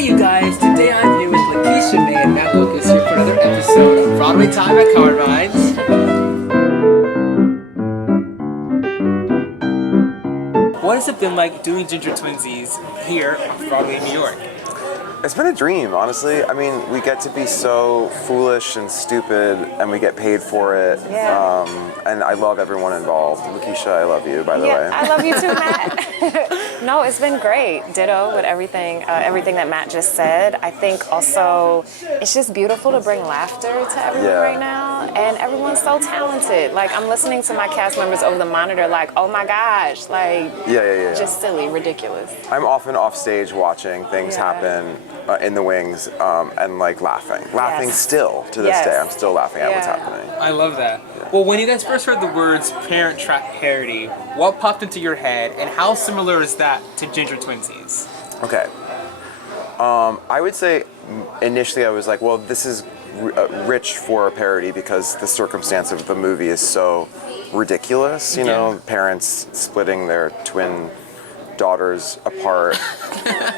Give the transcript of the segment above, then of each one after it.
Hey you guys, today I'm here with Lakisha May and Matt Wilkas here for another episode of Broadway Time at Carmine's. What has it been like doing Ginger Twinsies here on Broadway in New York? It's been a dream, honestly. I mean, we get to be so foolish and stupid, and we get paid for it. Yeah. And I love everyone involved. Lakisha, I love you, by the way. I love you too, Matt. No, it's been great. Ditto with everything that Matt just said. I think also it's just beautiful to bring laughter to everyone right now, and everyone's so talented. Like, I'm listening to my cast members over the monitor, like, oh my gosh, like, just silly, ridiculous. I'm often off stage watching things happen in the wings and like laughing still to this day. I'm still laughing at what's happening. I love that. Well, when you guys first heard the words Parent Trap parody, what popped into your head and how similar is that to Ginger Twinsies? Okay. I would say initially I was like, well, this is rich for a parody because the circumstance of the movie is so ridiculous, you know, parents splitting their twin daughters apart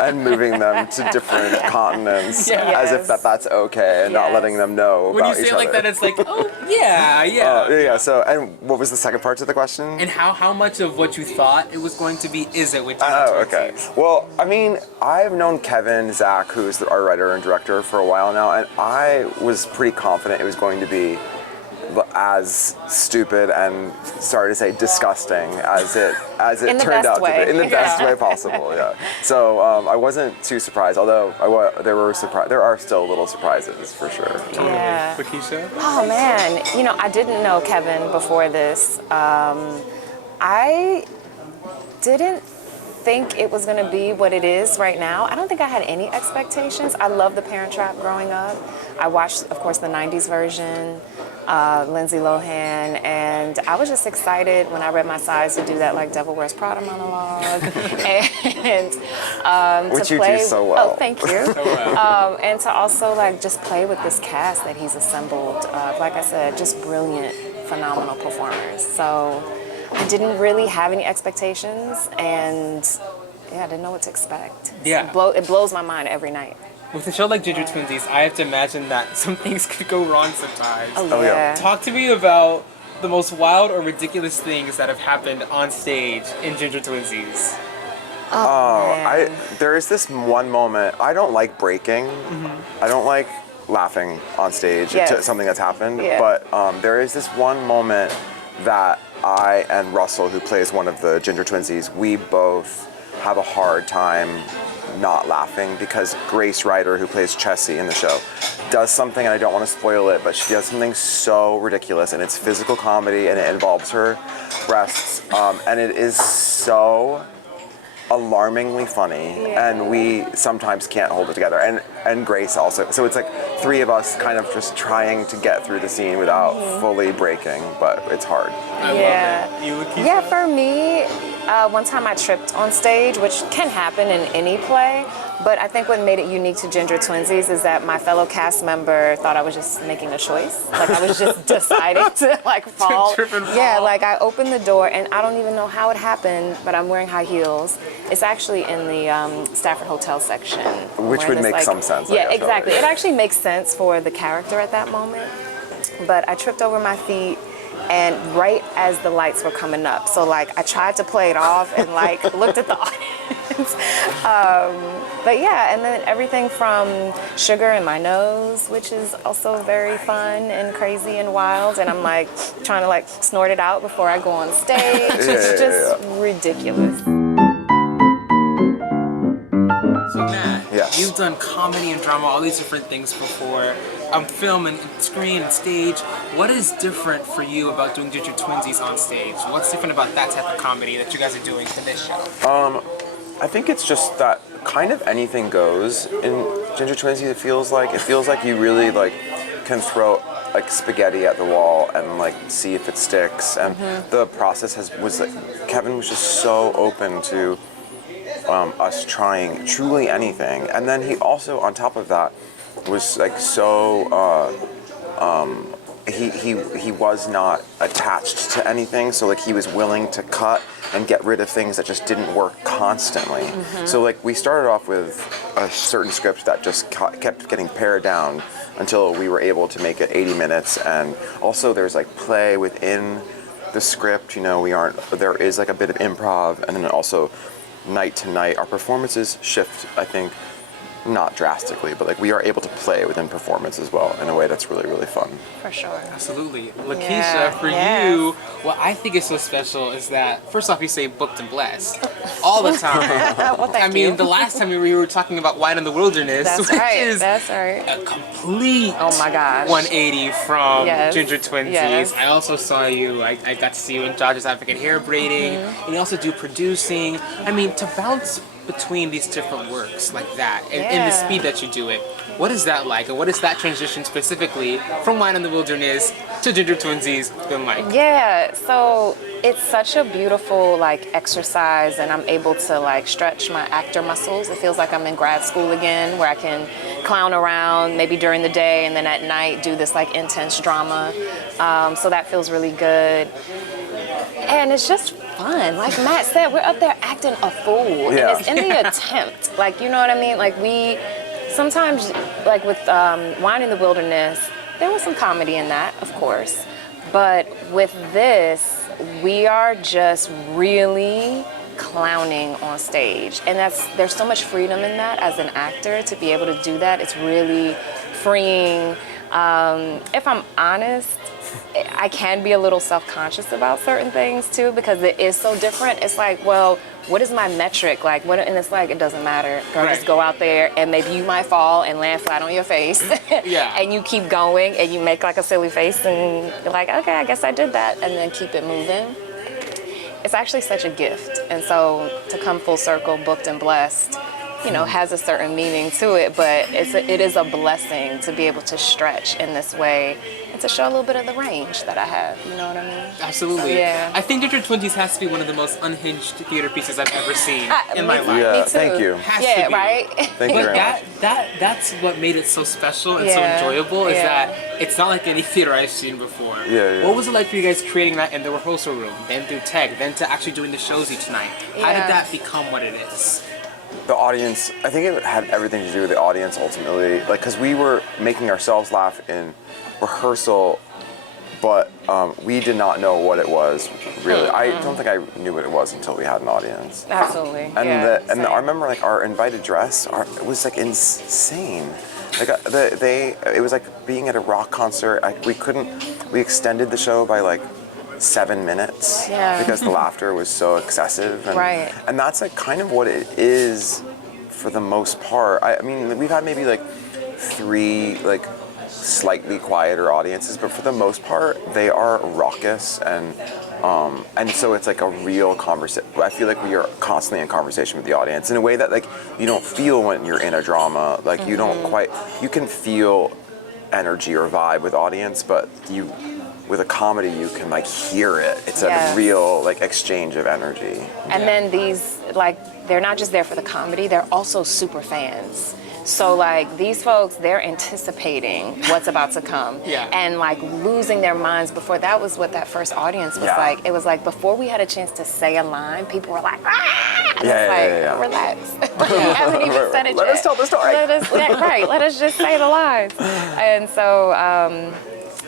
and moving them to different continents as if that's okay and not letting them know about each other. When you say it like that, it's like, oh, yeah. So, and what was the second part to the question? And how much of what you thought it was going to be is it with Ginger Oh, Twinsies? okay. Well, I mean, I've known Kevin Zach, who's our writer and director, for a while now, and I was pretty confident it was going to be as stupid and, sorry to say, disgusting as it turned out to be, in the best way possible. Yeah. So I wasn't too surprised, although there are still little surprises for sure. Yeah. Lakisha? Oh man, you know, I didn't know Kevin before this. I didn't think it was going to be what it is right now. I don't think I had any expectations. I loved The Parent Trap growing up. I watched, of course, the 90s version, Lindsay Lohan, and I was just excited when I read my sides to do that like Devil Wears Prada monologue. and which to you play, do so well. Oh, thank you. So well. And to also like just play with this cast that he's assembled. Like I said, just brilliant, phenomenal performers. So I didn't really have any expectations, and I didn't know what to expect. Yeah. It blows my mind every night. With a show like Ginger Twinsies, I have to imagine that some things could go wrong sometimes. Oh, yeah. Talk to me about the most wild or ridiculous things that have happened on stage in Ginger Twinsies. There is this one moment. I don't like breaking. I don't like laughing on stage at something that's happened. But there is this one moment that I and Russell, who plays one of the Ginger Twinsies, we both have a hard time not laughing because Grace Ryder, who plays Chessie in the show, does something, and I don't want to spoil it, but she does something so ridiculous, and it's physical comedy, and it involves her breasts, and it is so alarmingly funny, and we sometimes can't hold it together, and Grace also. So it's like three of us kind of just trying to get through the scene without fully breaking, but it's hard. I love it. You, Lakisha? Yeah, for me, one time I tripped on stage, which can happen in any play, but I think what made it unique to Ginger Twinsies is that my fellow cast member thought I was just making a choice. Like I was just deciding to like fall. Trip and fall. Yeah, like I opened the door and I don't even know how it happened, but I'm wearing high heels. It's actually in the Stafford Hotel section. Which would make some sense. Yeah, exactly. It actually makes sense for the character at that moment. But I tripped over my feet, and right as the lights were coming up, so like I tried to play it off and like looked at the audience. But yeah, and then everything from sugar in my nose, which is also very fun and crazy and wild, and I'm like trying to like snort it out before I go on stage. It's just ridiculous. So Matt, you've done comedy and drama, all these different things before. Film and screen and stage. What is different for you about doing Ginger Twinsies on stage? What's different about that type of comedy that you guys are doing for this show? I think it's just that kind of anything goes in Ginger Twinsies. It feels like you really like can throw like spaghetti at the wall and like see if it sticks. And the process was like Kevin was just so open to us trying truly anything, and then he also on top of that was like so he was not attached to anything, so like he was willing to cut and get rid of things that just didn't work constantly. So like we started off with a certain script that just kept getting pared down until we were able to make it 80 minutes, and also there's like play within the script, you know, there is like a bit of improv, and then also night to night our performances shift, I think, not drastically, but like we are able to play within performance as well in a way that's really, really fun. For sure. Absolutely. Lakisha, for you, what I think is so special is that, first off, you say booked and blessed all the time. Well, thank you. The last time we were talking about Wine in the Wilderness, That's which right. is That's right. a complete Oh my gosh. 180 from Yes. Ginger Twinsies. Yes. I also saw you, I got to see you in Jaja's African hair braiding, and you also do producing. I mean, to bounce between these different works like that, and the speed that you do it, what is that like, and what is that transition specifically from Wine in the Wilderness to Ginger Twinsies been like? Yeah, so it's such a beautiful like exercise, and I'm able to like stretch my actor muscles. It feels like I'm in grad school again, where I can clown around maybe during the day and then at night do this like intense drama. So that feels really good. And it's just fun. Like Matt said, we're up there acting a fool. And it's in the attempt. Like, you know what I mean? Like we sometimes, like with Wine in the Wilderness, there was some comedy in that, of course. But with this, we are just really clowning on stage. And there's so much freedom in that as an actor to be able to do that. It's really freeing. If I'm honest, I can be a little self-conscious about certain things too, because it is so different. It's like, well, what is my metric? Like, what? And it's like, it doesn't matter. Girl, just go out there and maybe you might fall and land flat on your face. And you keep going and you make like a silly face and you're like, okay, I guess I did that, and then keep it moving. It's actually such a gift. And so to come full circle, booked and blessed, you know, has a certain meaning to it, but it is a blessing to be able to stretch in this way and to show a little bit of the range that I have, you know what I mean? Absolutely. Yeah. I think Ginger Twinsies has to be one of the most unhinged theater pieces I've ever seen in my life. Yeah, Me too. thank you. Has to be. Right? Thank you very much. That's what made it so special and so enjoyable, is that it's not like any theater I've seen before. What was it like for you guys creating that in the rehearsal room, then through tech, then to actually doing the shows each night? How did that become what it is? The audience, I think it had everything to do with the audience ultimately. Like, because we were making ourselves laugh in rehearsal, but we did not know what it was, really. I don't think I knew what it was until we had an audience. Absolutely. And I remember like our invited dress, it was like insane. Like it was like being at a rock concert. We extended the show by like 7 minutes because the laughter was so excessive. And, and that's like kind of what it is for the most part. I mean, we've had maybe like 3 like slightly quieter audiences, but for the most part, they are raucous and so it's like a real conversation. I feel like we are constantly in conversation with the audience in a way that like you don't feel when you're in a drama. Like you don't quite, you can feel energy or vibe with audience, but with a comedy, you can like hear it. It's a real like exchange of energy. And then these, like, they're not just there for the comedy, they're also super fans. So like these folks, they're anticipating what's about to come and like losing their minds before. That was what that first audience was like. It was like before we had a chance to say a line, people were like, ah! And it's like, relax. We haven't even said it yet. Let us tell the story. Let us just say the lines. And so,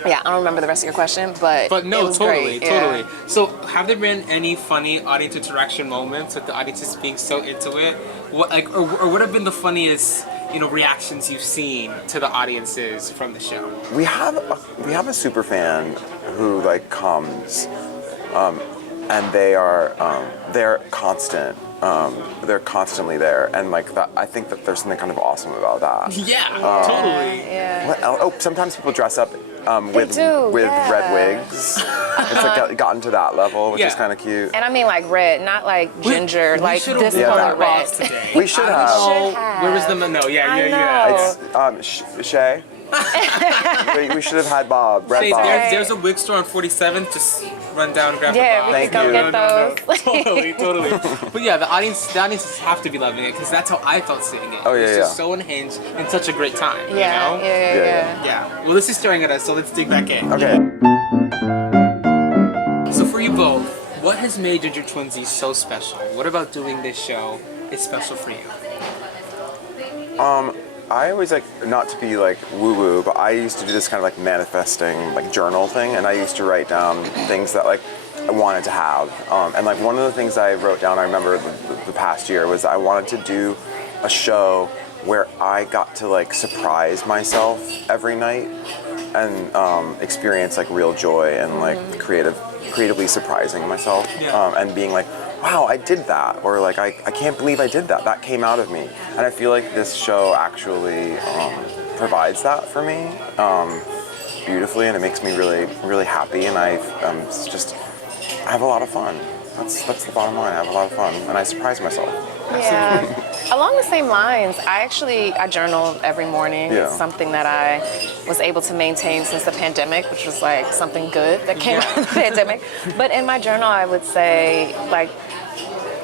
I don't remember the rest of your question, but no, it was totally. great. So, have there been any funny audience interaction moments with the audiences being so into it? What, like, or what have been the funniest, reactions you've seen to the audiences from the show? We have a super fan who like comes, and they're constant. They're constantly there, and like that, I think that there's something kind of awesome about that. Totally. What else? Oh, sometimes people dress up with red wigs. It's like gotten to that level, which is kind of cute. And I mean like red, not like ginger, like this color red. We should have. Where was the no? It's Shay. We should have had Bob. Red Hey, Bob. there's a wig store on 47th. Just run down and grab Yeah, the we Bob. Thank can go you. get those. Totally. But yeah, the audiences have to be loving it because that's how I felt seeing it. Oh, yeah, It's just yeah. so unhinged and such a great time. Yeah, You know? yeah. Yeah. Well, this is staring at us, so let's dig back in. Okay. So for you both, what has made Ginger Twinsies so special? What about doing this show is special for you? I always like, not to be like woo-woo, but I used to do this kind of like manifesting like journal thing, and I used to write down things that like I wanted to have. And like one of the things I wrote down, I remember the past year, was I wanted to do a show where I got to like surprise myself every night and experience like real joy and like creatively surprising myself, and being like, wow, I did that, or like I can't believe I did that. That came out of me, and I feel like this show actually provides that for me beautifully, and it makes me really, really happy, and I have a lot of fun. That's the bottom line. I have a lot of fun, and I surprise myself. Yeah. Along the same lines, I journal every morning. Yeah. It's something that I was able to maintain since the pandemic, which was like something good that came out of the pandemic. But in my journal, I would say, like,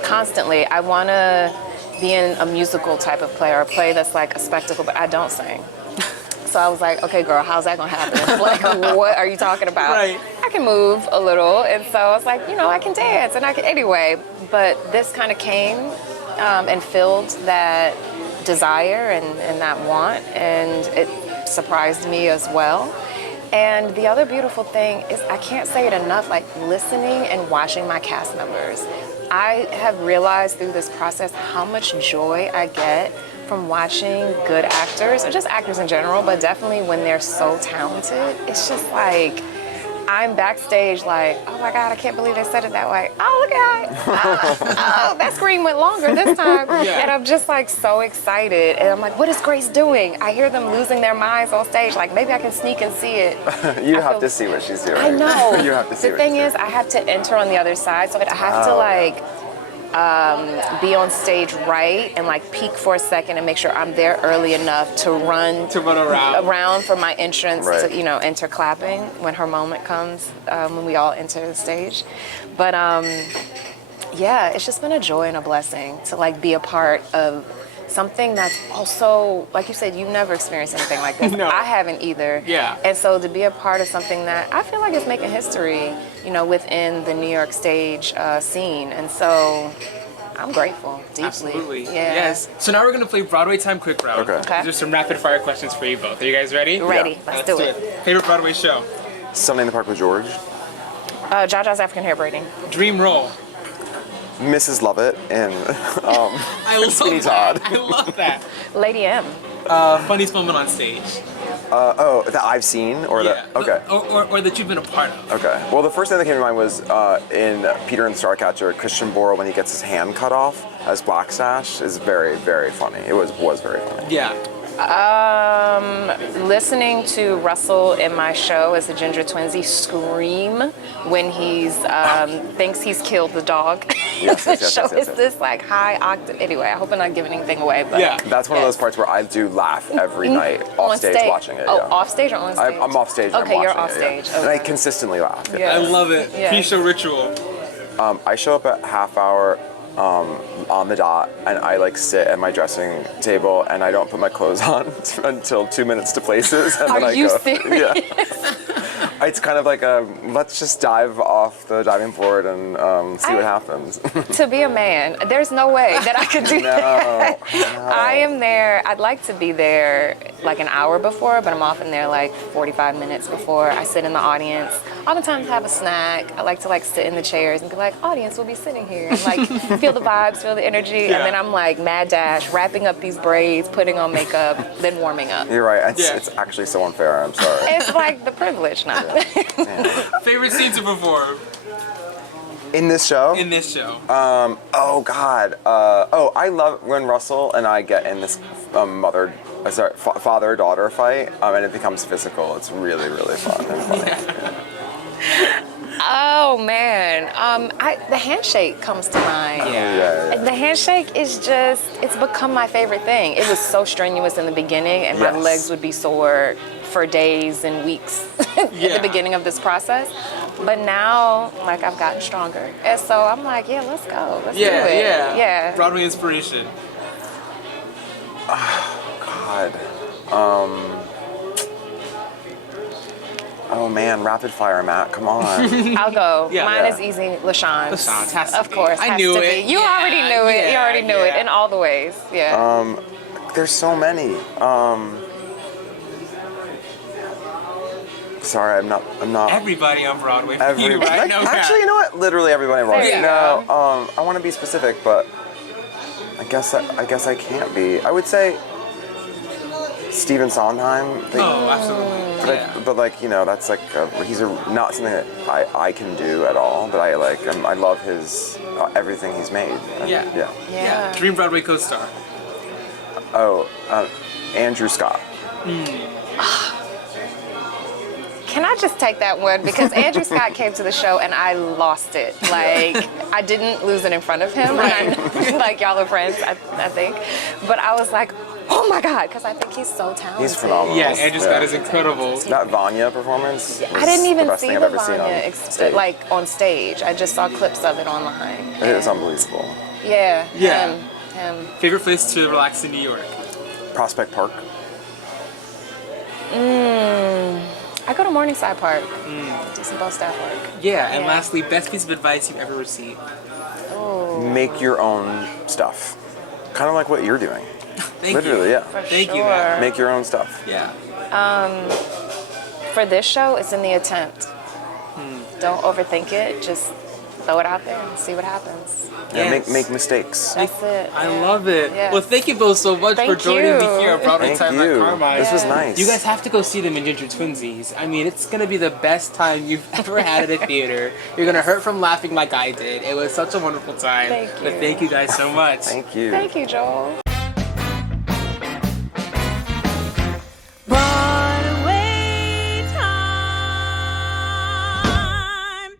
constantly, I want to be in a musical type of play or a play that's like a spectacle, but I don't sing. So I was like, okay, girl, how's that gonna happen? Like, what are you talking about? Right. I can move a little, and so I was like, I can dance, and I can anyway. But this kind of came and filled that desire and that want, and it surprised me as well. And the other beautiful thing is, I can't say it enough, like listening and watching my cast members. I have realized through this process how much joy I get from watching good actors, or just actors in general, but definitely when they're so talented. It's just like, I'm backstage like, oh my God, I can't believe they said it that way. Oh, look at it. Oh, that scream went longer this time. Yeah. And I'm just like so excited. And I'm like, what is Grace doing? I hear them losing their minds on stage. Like, maybe I can sneak and see it. You have to see what she's doing. I know. You have to see the what thing she's is, I have to enter on the other side, so I have to like be on stage right and like peek for a second and make sure I'm there early enough to run around for my entrance, Right. to enter clapping when her moment comes, when we all enter the stage. But yeah, it's just been a joy and a blessing to like be a part of something that's also, like you said, you've never experienced anything like this. No. I haven't either. Yeah. And so to be a part of something that I feel like is making history, within the New York stage scene. And so I'm grateful, deeply. Absolutely. Yeah. Yes. So now we're going to play Broadway Time Quick Round. Okay. These are some rapid fire questions for you both. Are you guys ready? Ready. Yeah. Let's do it. Favorite Broadway show? Sunday in the Park with George. Jaja's African hair braiding. Dream role? Mrs. Lovett and I love Sweeney that. Todd. I love that. Lady M. Funniest moment on stage? That I've seen, or Yeah. that, okay. Or that you've been a part of. Okay. Well, the first thing that came to mind was in Peter and the Starcatcher, Christian Borle, when he gets his hand cut off as Black Sash, is very, very funny. It was very funny. Yeah. Listening to Russell in my show as a Ginger Twinsy scream when he's thinks he's killed the dog. Yes, The yes, show yes, yes, is yes. this like high octave. Anyway, I hope I'm not giving anything away. But Yeah. That's one of those parts where I do laugh every night On off stage watching it. Oh, yeah. off stage or on stage? I'm off stage. And Okay, I'm you're watching off it, yeah. stage. And I Okay. consistently laugh. Yeah. I love it. Yeah. Pre-show ritual? I show up at half hour on the dot, and I like sit at my dressing table, and I don't put my clothes on until 2 minutes to places, and then Are I you go. serious? Yeah. It's kind of like let's just dive off the diving board and see what happens. To be a man, there's no way that I could do that. I am there. I'd like to be there like an hour before, but I'm often there like 45 minutes before. I sit in the audience. Oftentimes have a snack. I like to like sit in the chairs and be like, audience, we'll be sitting here, and like feel the vibes, feel the energy, Yeah. and then I'm like mad dash, wrapping up these braids, putting on makeup, then warming up. You're right. Yeah. It's actually so unfair. I'm sorry. It's like the privilege now. Favorite scene to perform In this show? in this show? Oh God. I love when Russell and I get in this father-daughter fight, and it becomes physical. It's really, really fun and funny. Oh man, the handshake comes to mind. Yeah. The handshake is it's become my favorite thing. It was so strenuous in the beginning, and my Yes. legs would be sore for days and weeks at the beginning of this process. But now, like, I've gotten stronger. And so I'm like, yeah, let's go. Let's do it. Yeah. Broadway inspiration. God. Oh man, rapid fire, Matt. Come on. I'll go. Mine is easy. LaChanze. LaChanze has to Of be. course. I knew it. You already knew it. You already knew it in all the ways. Yeah. There's so many. Sorry, I'm not. Everybody on Broadway. Right? No, actually, you know what? Literally everybody on Broadway. There you No, I want to be specific, but I guess I can't be. I would say Stephen Sondheim. Oh, absolutely. But like, you know, that's like he's not something that I can do at all. But I like I love his everything he's made. Yeah. Dream Broadway co-star. Oh, Andrew Scott. Can I just take that one? Because Andrew Scott came to the show and I lost it. Like, I didn't lose it in front of him. Right. And like, y'all are friends, I think. But I was like, oh my God, because I think he's so talented. He's phenomenal. Yeah, Andrew Scott is incredible. That Vanya performance. I didn't even see the Vanya like on stage. I just saw clips of it online. It was unbelievable. Yeah. Yeah. Him. Favorite place to relax in New York? Prospect Park. I go to Morningside Park. Do some post-staff work. Yeah, and lastly, best piece of advice you've ever received? Make your own stuff. Kind of like what you're doing. Thank Literally, you. yeah. Thank you, man. Make your own stuff. Yeah. For this show, it's in the attempt. Don't overthink it. Just throw it out there and see what happens. Yeah, Yes. make mistakes. That's it. I love it. Yeah. Well, thank you both so much for Thank joining me you. here at Broadway Thank Time you. at Carmine. This was nice. You guys have to go see them in Ginger Twinsies. I mean, it's going to be the best time you've ever had at a theater. You're going to hurt from laughing like I did. It was such a wonderful time. Thank you. But thank you guys so much. Thank you. Thank you, Joel.